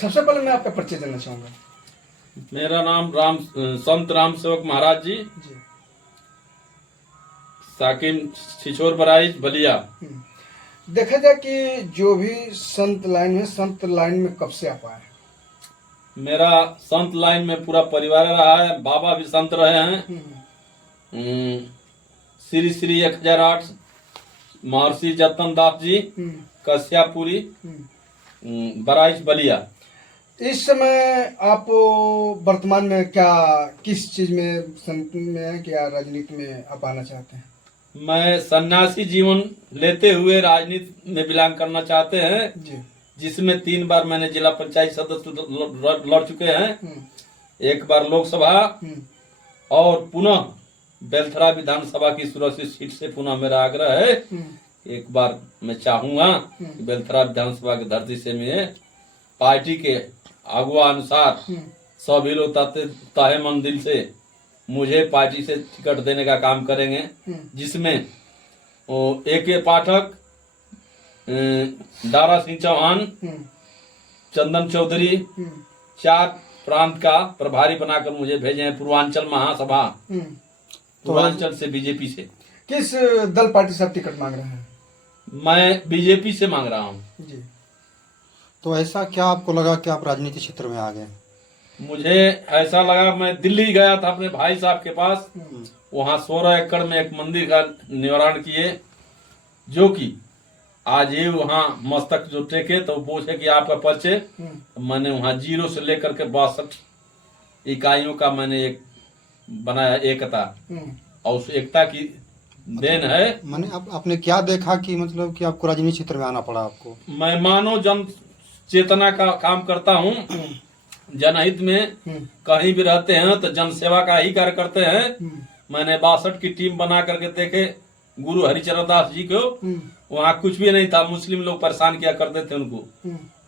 सबसे पहले मैं आपका परिचय देना चाहूंगा। मेरा नाम संत राम सेवक महाराज जी, जी। साकिन छिछोर बराइच बलिया। देखा जाए कि जो भी संत लाइन में कब से आप आए? मेरा संत लाइन में पूरा परिवार रहा है। बाबा भी संत रहे हैं। श्री श्री 1008 महर्षि जतन दास जी, कश्यापुरी, बराइच बलिया। इस समय आप वर्तमान में किस चीज में संत में है, क्या राजनीति में आप आना चाहते हैं? मैं सन्यासी जीवन लेते हुए राजनीति में बिलोंग करना चाहते हैं जी। जिसमें 3 बार मैंने जिला पंचायत सदस्य लड़ चुके हैं, 1 बार लोकसभा और पुनः बेलथरा विधानसभा की सुरक्षित सीट से पुनः मेरा आग्रह है। 1 बार मैं चाहूंगा कि बेलथरा विधानसभा की धरती से मैं पार्टी के अगुआ अनुसार सभी लोग ताहे मन दिल से मुझे पार्टी से टिकट देने का काम करेंगे, जिसमें AK पाठक, दारा सिंह चौहान, चंदन चौधरी 4 प्रांत का प्रभारी बनाकर मुझे भेजे हैं। पूर्वांचल महासभा, पूर्वांचल से बीजेपी से। किस दल पार्टी से आप टिकट मांग रहे हैं? मैं बीजेपी से मांग रहा हूँ। जी। तो ऐसा क्या आपको लगा कि आप राजनीति क्षेत्र में आ गए? मुझे ऐसा लगा, मैं दिल्ली गया था अपने भाई साहब के पास, वहाँ 16 एकड़ में एक मंदिर का निर्माण किए, जो कि आज ये वहाँ मस्तक जो टेके तो पूछे कि आपका परिचय, तो मैंने वहाँ 0 से लेकर के 62 इकाइयों का मैंने एक बनाया, एकता, और उस एकता की देन है। मैंने आपने क्या देखा कि मतलब कि आपको राजनीति क्षेत्र में आना पड़ा आपको? मैं मानव जन चेतना का काम करता हूँ। जनहित में कहीं भी रहते हैं तो जन सेवा का ही कार्य करते हैं। मैंने 62 की टीम बना करके देखे गुरु हरिचरण दास जी को, वहाँ कुछ भी नहीं था, मुस्लिम लोग परेशान किया करते थे उनको।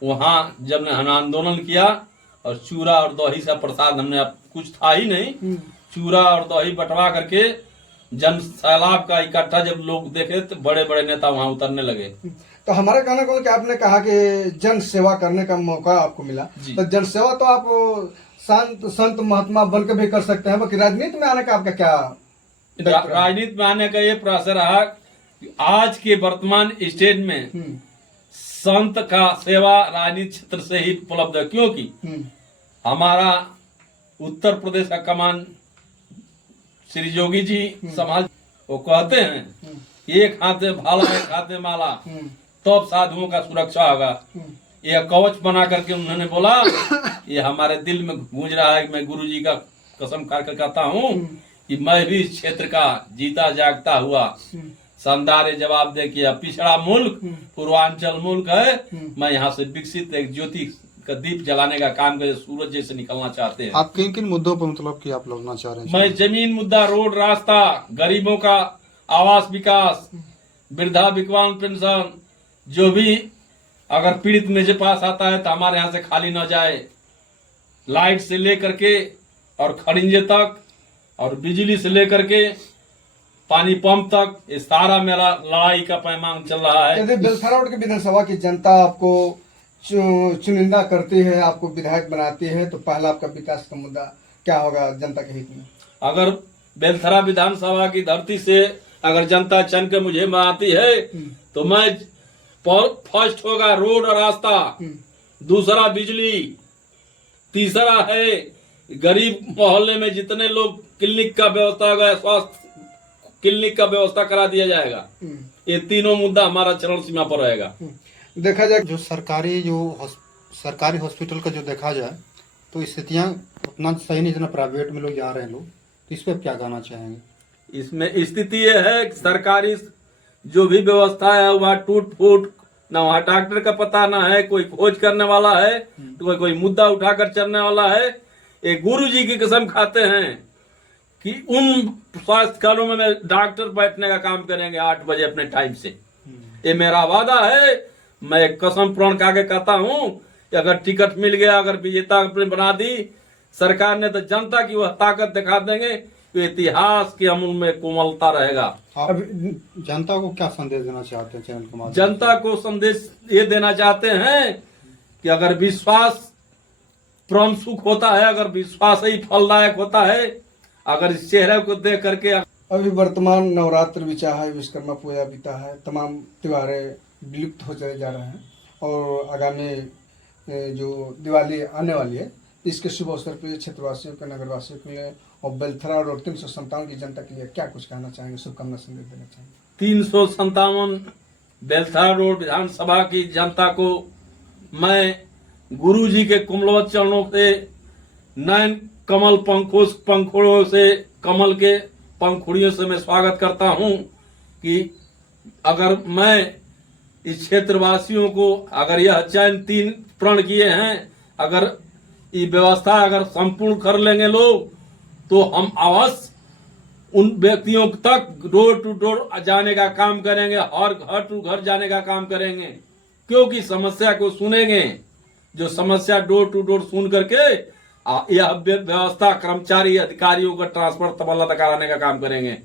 वहाँ जब ने आंदोलन किया और चूरा और दही से प्रसाद, हमने कुछ था ही नहीं, चूरा और दही बंटवा करके जन सैलाब का इकट्ठा जब लोग देखे तो बड़े बड़े नेता वहाँ उतरने लगे। तो हमारा कहना को कि आपने कहा कि जन सेवा करने का मौका आपको मिला, तो जन सेवा तो आप संत महात्मा बनकर भी कर सकते हैं, बाकी राजनीति में आने का आपका क्या? राजनीति में आने का ये प्रयास रहा कि आज के वर्तमान स्टेज में संत का सेवा राजनीति क्षेत्र से ही उपलब्ध है, क्योंकि हमारा उत्तर प्रदेश का कमान श्री योगी जी समाज वो कहते हैं एक हाथे भाला एक हाथे माला, तब साधुओं का सुरक्षा होगा। यह कवच बना करके उन्होंने बोला, ये हमारे दिल में गूंज रहा है। मैं गुरु जी का कसम खाकर कहता हूँ कि मैं भी इस क्षेत्र का जीता जागता हुआ शानदार जवाब दे कि पिछड़ा मुल्क पूर्वांचल मुल्क है, मैं यहाँ से विकसित एक ज्योति का दीप जलाने का काम करे, सूरज जैसे निकलना चाहते हैं। आप किन किन मुद्दों पर मतलब कि आप लड़ना चाह रहे हैं? मैं जमीन मुद्दा, रोड, रास्ता, गरीबों का आवास विकास, वृद्धा विकलांग पेंशन, जो भी अगर पीड़ित मेरे पास आता है तो हमारे यहाँ से खाली न जाए, लाइट से लेकर के और खड़िंजे तक और बिजली से लेकर के पानी पंप तक, ये सारा मेरा लड़ाई का पैमाना चल रहा है। यदि बेलथरा रोड की विधानसभा की जनता आपको चुनिंदा करती है, आपको विधायक बनाती है, तो पहला आपका विकास का मुद्दा क्या होगा जनता के हित में? अगर बेलथरा विधानसभा की धरती से अगर जनता चुन के मुझे बनाती है तो मैं फर्स्ट होगा रोड और रास्ता, दूसरा बिजली, तीसरा है गरीब मोहल्ले में जितने लोग क्लिनिक का व्यवस्था होगा, स्वास्थ्य क्लिनिक का व्यवस्था करा दिया जाएगा। ये तीनों मुद्दा हमारा चरण सीमा पर रहेगा। देखा जाए जो सरकारी हॉस्पिटल का जो देखा जाए तो स्थितियाँ उतना सही नहीं जितना प्राइवेट में लोग जा रहे हैं लोग, तो इस पर क्या कहना चाहेंगे? इसमें स्थिति ये है कि सरकारी जो भी व्यवस्था है वहाँ टूट फूट, ना वहाँ डॉक्टर का पता ना है, कोई खोज करने वाला है तो कोई मुद्दा उठाकर चलने वाला है। ये गुरु जी की कसम खाते हैं कि उन स्वास्थ्य कार्यों में डॉक्टर बैठने का काम करेंगे 8 बजे अपने टाइम से। ये मेरा वादा है। मैं कसम प्रण करके कहता हूँ कि अगर टिकट मिल गया, अगर विजेता अपने बना दी सरकार ने, तो जनता की वह ताकत दिखा देंगे, तो इतिहास के अमूल में कोमलता रहेगा। आप जनता को क्या संदेश देना चाहते हैं चैनल के माध्यम से? जनता को संदेश ये देना चाहते हैं कि अगर विश्वास परम सुख होता है, अगर विश्वास ही फलदायक होता है। अगर इस चेहरे को देख करके अभी वर्तमान नवरात्र बीता है, विश्वकर्मा पूजा बीता है, तमाम त्योहारें विलुप्त हो चले जा रहे हैं और आगामी जो दिवाली आने वाली है, इसके शुभ अवसर पर क्षेत्रवासियों के, नगरवासियों के लिए और बेलथरा और 357 की जनता के लिए क्या कुछ कहना चाहेंगे, शुभकामना संदेश देना चाहेंगे? 357 बेलथरा रोड विधानसभा की जनता को मैं गुरु जी के कुमलवत चरणों से, नयन कमल पंखुड़ों से, कमल के पंखुड़ियों से मैं स्वागत करता हूं कि अगर मैं इस क्षेत्रवासियों को, अगर यह चयन 3 प्रण किए हैं, अगर ये व्यवस्था अगर संपूर्ण कर लेंगे लोग, तो हम अवश्य उन व्यक्तियों तक डोर टू डोर जाने का काम करेंगे, और घर टू घर जाने का काम करेंगे, क्योंकि समस्या को सुनेंगे। जो समस्या डोर टू डोर सुन करके यह व्यवस्था कर्मचारी अधिकारियों का ट्रांसफर तबादला कराने का काम करेंगे।